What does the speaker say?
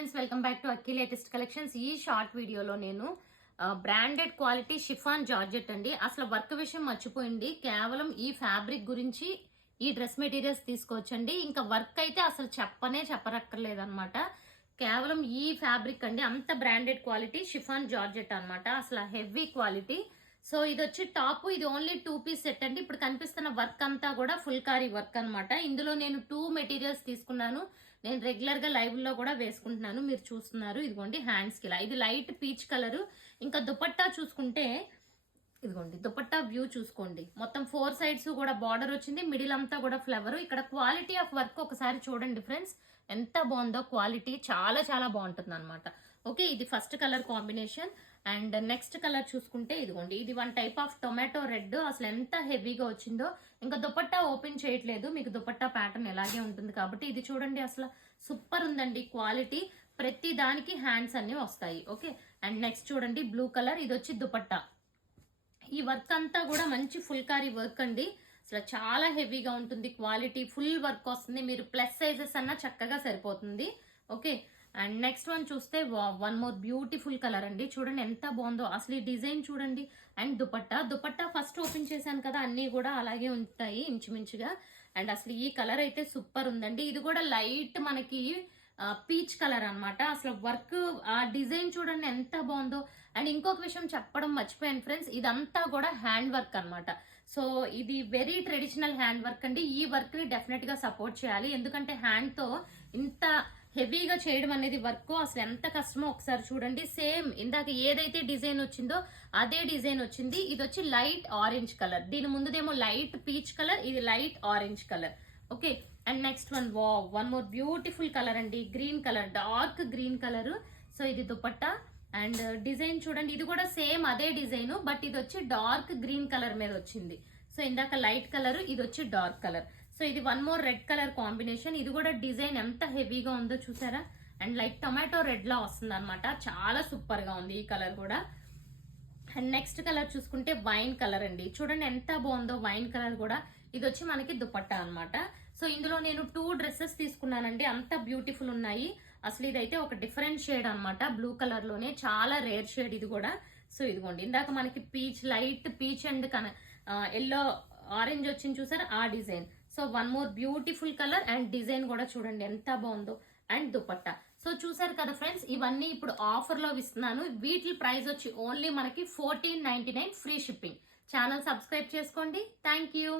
Friends, welcome back to Akki latest collections. ఈ short వీడియోలో నేను బ్రాండెడ్ క్వాలిటీ షిఫాన్ జార్జెట్ అండి. అసలు వర్క్ విషయం మర్చిపోయింది. కేవలం ఈ ఫ్యాబ్రిక్ గురించి ఈ డ్రెస్ మెటీరియల్స్ తీసుకోవచ్చండి. ఇంకా వర్క్ అయితే అసలు చెప్పరక్కర్లేదన్నమాట. కేవలం ఈ ఫ్యాబ్రిక్ అండి, అంత బ్రాండెడ్ క్వాలిటీ షిఫాన్ జార్జెట్ అన్నమాట. అసలు హెవీ క్వాలిటీ. సో ఇది వచ్చి టాప్, ఇది ఓన్లీ 2 పీస్ సెట్ అండి. ఇప్పుడు కనిపిస్తున్న వర్క్ అంతా కూడా ఫుల్ కారీ వర్క్ అన్నమాట. ఇందులో నేను 2 మెటీరియల్స్ తీసుకున్నాను. నేను రెగ్యులర్ గా లైవ్ లో కూడా వేసుకుంటున్నాను, మీరు చూస్తున్నారు. ఇదిగోండి హ్యాండ్స్ కి ఇది లైట్ పీచ్ కలర్. ఇంకా దుపట్టా చూసుకుంటే ఇదిగోండి, దుపట్టా వ్యూ చూసుకోండి. మొత్తం 4 సైడ్స్ కూడా బార్డర్ వచ్చింది, మిడిల్ అంతా కూడా ఫ్లవర్. ఇక్కడ క్వాలిటీ ఆఫ్ వర్క్ ఒకసారి చూడండి ఫ్రెండ్స్, ఎంత బాగుందో. క్వాలిటీ చాలా చాలా బాగుంటుంది అనమాట. ఓకే, ఇది first colour combination. And next colour చూసుకుంటే ఇదిగోండి, ఇది one type of tomato red. అసలు ఎంత హెవీగా వచ్చిందో. ఇంకా దుపట్టా ఓపెన్ చేయట్లేదు, మీకు దుపట్టా ప్యాటర్న్ ఎలాగే ఉంటుంది కాబట్టి. ఇది చూడండి, అసలు సూపర్ ఉందండి క్వాలిటీ. ప్రతి దానికి హ్యాండ్స్ అన్ని వస్తాయి. ఓకే, అండ్ నెక్స్ట్ చూడండి బ్లూ కలర్. ఇది వచ్చి దుపట్టా. ఈ వర్క్ అంతా కూడా మంచి ఫుల్ కారీ వర్క్ అండి. అసలు చాలా హెవీగా ఉంటుంది, క్వాలిటీ ఫుల్ వర్క్ వస్తుంది. మీరు ప్లస్ సైజెస్ అన్నా చక్కగా సరిపోతుంది. ఓకే, అండ్ నెక్స్ట్ వన్ చూస్తే వన్ మోర్ బ్యూటిఫుల్ కలర్ అండి. చూడండి ఎంత బాగుందో. అసలు ఈ డిజైన్ చూడండి. అండ్ దుపట్టా ఫస్ట్ ఓపెన్ చేశాను కదా, అన్ని కూడా అలాగే ఉంటాయి ఇంచుమించుగా. అండ్ అసలు ఈ కలర్ అయితే సూపర్ ఉందండి. ఇది కూడా లైట్ మనకి పీచ్ కలర్ అన్నమాట. అసలు వర్క్ ఆ డిజైన్ చూడండి ఎంత బాగుందో. అండ్ ఇంకొక విషయం చెప్పడం మర్చిపోయాను ఫ్రెండ్స్, ఇదంతా కూడా హ్యాండ్ వర్క్ అన్నమాట. సో ఇది వెరీ ట్రెడిషనల్ హ్యాండ్ వర్క్ అండి. ఈ వర్క్ ని డెఫినెట్ గా సపోర్ట్ చేయాలి, ఎందుకంటే హ్యాండ్ తో ఇంత హెవీగా చేయడం అనేది వర్క్ అసలు ఎంత కష్టమో ఒకసారి చూడండి. సేమ్ ఇందాక ఏదైతే డిజైన్ వచ్చిందో అదే డిజైన్ వచ్చింది. ఇది వచ్చి లైట్ ఆరెంజ్ కలర్, దీని ముందుదేమో లైట్ పీచ్ కలర్, ఇది light orange colour. Okay, and next one more beautiful colour అండి, green colour, dark green colour. So ఇది దుపట్టా. అండ్ డిజైన్ చూడండి, ఇది కూడా సేమ్ అదే డిజైన్, బట్ ఇది వచ్చి డార్క్ గ్రీన్ కలర్ మీద వచ్చింది. సో ఇందాక లైట్ కలర్, ఇది వచ్చి డార్క్ కలర్. సో ఇది one more red colour combination. ఇది కూడా డిజైన్ ఎంత హెవీగా ఉందో చూసారా. అండ్ లైక్ టొమాటో రెడ్ లా వస్తుంది అనమాట. చాలా సూపర్ గా ఉంది ఈ కలర్ కూడా. అండ్ నెక్స్ట్ కలర్ చూసుకుంటే వైన్ కలర్ అండి. చూడండి ఎంత బాగుందో వైన్ కలర్ కూడా. ఇది వచ్చి మనకి దుపట్టా అనమాట. సో ఇందులో నేను 2 డ్రెస్సెస్ తీసుకున్నానండి, అంత బ్యూటిఫుల్ ఉన్నాయి. అసలు ఇదైతే ఒక డిఫరెంట్ షేడ్ అనమాట, బ్లూ కలర్ లోనే చాలా రేర్ షేడ్ ఇది కూడా. సో ఇదిగోండి, ఇందాక మనకి peach, light peach and yellow orange వచ్చింది చూసారు, ఆ design. So one more beautiful colour. And design కూడా చూడండి ఎంత బాగుందో. అండ్ దుపట్టా. సో చూసారు కదా ఫ్రెండ్స్, ఇవన్నీ ఇప్పుడు ఆఫర్ లో ఇస్తున్నాను. వీటి ప్రైస్ వచ్చి ఓన్లీ మనకి 14.99 ఫ్రీ షిప్పింగ్. ఛానల్ సబ్స్క్రైబ్ చేసుకోండి. Thank you.